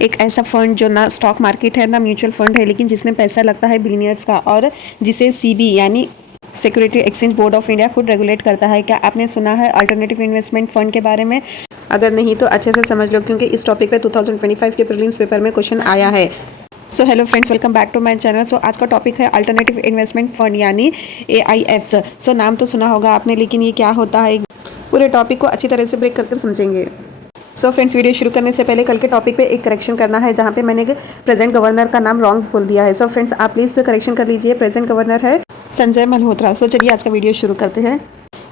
एक ऐसा फंड जो ना स्टॉक मार्केट है ना म्यूचुअल फंड है, लेकिन जिसमें पैसा लगता है बिलियनियर्स का, और जिसे सीबी यानी security exchange board of India खुद रेगुलेट करता है। क्या आपने सुना है अल्टरनेटिव इन्वेस्टमेंट फंड के बारे में? अगर नहीं तो अच्छे से समझ लो, क्योंकि इस टॉपिक पे 2025 के प्रीलिम्स पेपर में क्वेश्चन आया है। So hello friends, welcome back to my channel. So आज का टॉपिक है अल्टरनेटिव इन्वेस्टमेंट फंड यानी AIFs। सो नाम तो सुना होगा आपने, लेकिन ये क्या होता है, पूरे टॉपिक को अच्छी तरह से ब्रेक कर समझेंगे। सो फ्रेंड्स, वीडियो शुरू करने से पहले कल के टॉपिक पे एक करेक्शन करना है, जहाँ पे मैंने प्रेजेंट गवर्नर का नाम रॉन्ग बोल दिया है। सो फ्रेंड्स, आप प्लीज़ करेक्शन कर लीजिए। प्रेजेंट गवर्नर है संजय मल्होत्रा। सो चलिए आज का वीडियो शुरू करते हैं।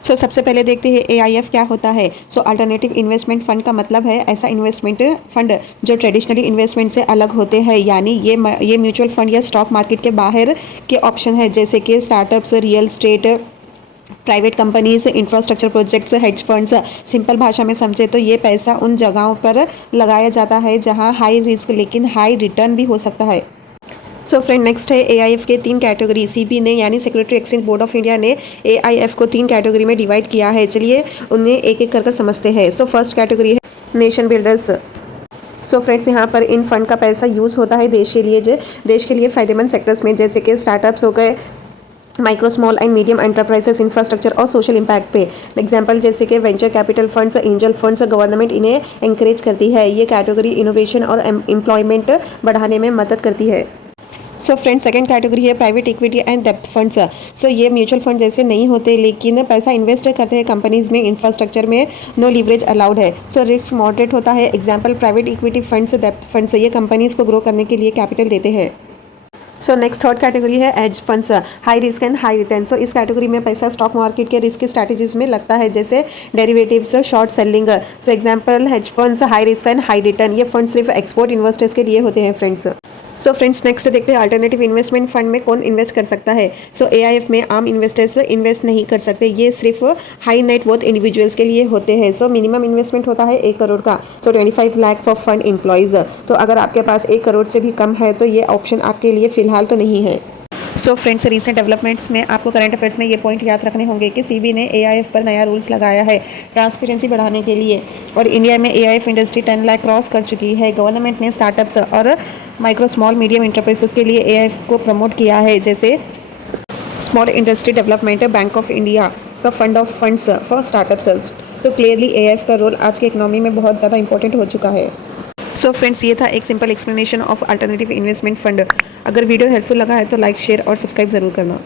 सो सबसे पहले देखते हैं AIF क्या होता है। सो अल्टरनेटिव इन्वेस्टमेंट फंड का मतलब है ऐसा इन्वेस्टमेंट फंड जो ट्रेडिशनली इन्वेस्टमेंट से अलग होते हैं, यानी ये म्यूचुअल फंड या स्टॉक मार्केट के बाहर के ऑप्शन है, जैसे कि startups, real estate, private companies, infrastructure projects, hedge funds. Simple भाषा में समझे तो ये पैसा उन जगहों पर लगाया जाता है जहां हाई रिस्क लेकिन हाई रिटर्न भी हो सकता है। सो फ्रेंड, नेक्स्ट है AIF के 3 कैटेगरी। सीबी ने यानी security exchange board of India ने AIF को 3 कैटेगरी में डिवाइड किया है। चलिए उन्हें एक एक कर समझते हैं। सो फर्स्ट कैटेगरी है नेशन बिल्डर्स। सो फ्रेंड्स, यहाँ पर इन फंड का पैसा यूज़ होता है देश के लिए फ़ायदेमंद सेक्टर्स में, जैसे कि स्टार्टअप्स हो गए, micro small and medium enterprises, infrastructure और सोशल इम्पैक्ट पे। एग्जांपल जैसे कि venture capital funds, angel funds. Government इन्हें एंकरेज करती है। ये कैटेगरी इनोवेशन और एम्प्लॉयमेंट बढ़ाने में मदद करती है। सो फ्रेंड्स, सेकंड कैटेगरी है प्राइवेट इक्विटी एंड डेप्थ फंड्स। सो ये म्यूचुअल फंड जैसे नहीं होते, लेकिन पैसा इन्वेस्ट करते हैं कंपनीज में, इंफ्रास्ट्रक्चर में। नो लीवरेज अलाउड है। सो रिस्क मॉडरेट होता है। एग्जांपल प्राइवेट इक्विटी फंड्स, डेप्थ फंड्स। ये कंपनीज को ग्रो करने के लिए कैपिटल देते हैं। सो नेक्स्ट थर्ड कैटेगरी है hedge funds, high risk and high return. So इस कैटेगरी में पैसा स्टॉक मार्केट के रिस्क स्ट्रैटेजीज में लगता है, जैसे derivatives, short selling. So example hedge funds, high risk and high return. ये फंड सिर्फ एक्सपोर्ट इन्वेस्टर्स के लिए होते हैं फ्रेंड्स। सो फ्रेंड्स, नेक्स्ट देखते हैं अल्टरनेटिव इन्वेस्टमेंट फंड में कौन इन्वेस्ट कर सकता है। सो AIF में आम इन्वेस्टर्स इन्वेस्ट नहीं कर सकते। ये सिर्फ हाई नेट वर्थ इंडिविजुअल्स के लिए होते हैं। सो मिनिमम इन्वेस्टमेंट होता है 1 करोड़ का। सो 25 लाख फॉर फंड एम्प्लॉयज़। तो अगर आपके पास 1 करोड़ से भी कम है तो ये ऑप्शन आपके लिए फ़िलहाल तो नहीं है। सो फ्रेंड्स, रीसेंट डेवलपमेंट्स में आपको करंट अफेयर्स में ये पॉइंट याद रखने होंगे कि सीबी ने AIF पर नया रूल्स लगाया है ट्रांसपेरेंसी बढ़ाने के लिए, और इंडिया में AIF इंडस्ट्री 10 लाख क्रॉस कर चुकी है। गवर्नमेंट ने स्टार्टअप्स और माइक्रो स्मॉल मीडियम इंटरप्राइजेस के लिए AIF को प्रमोट किया है, जैसे small industry development bank of India का fund of funds for startups. तो क्लियरली AIF का रोल आज के इकोनॉमी में बहुत ज़्यादा इंपॉर्टेंट हो चुका है। सो फ्रेंड्स, ये था एक simple explanation of alternative investment fund. अगर वीडियो हेल्पफुल लगा है तो लाइक, शेयर और सब्सक्राइब ज़रूर करना।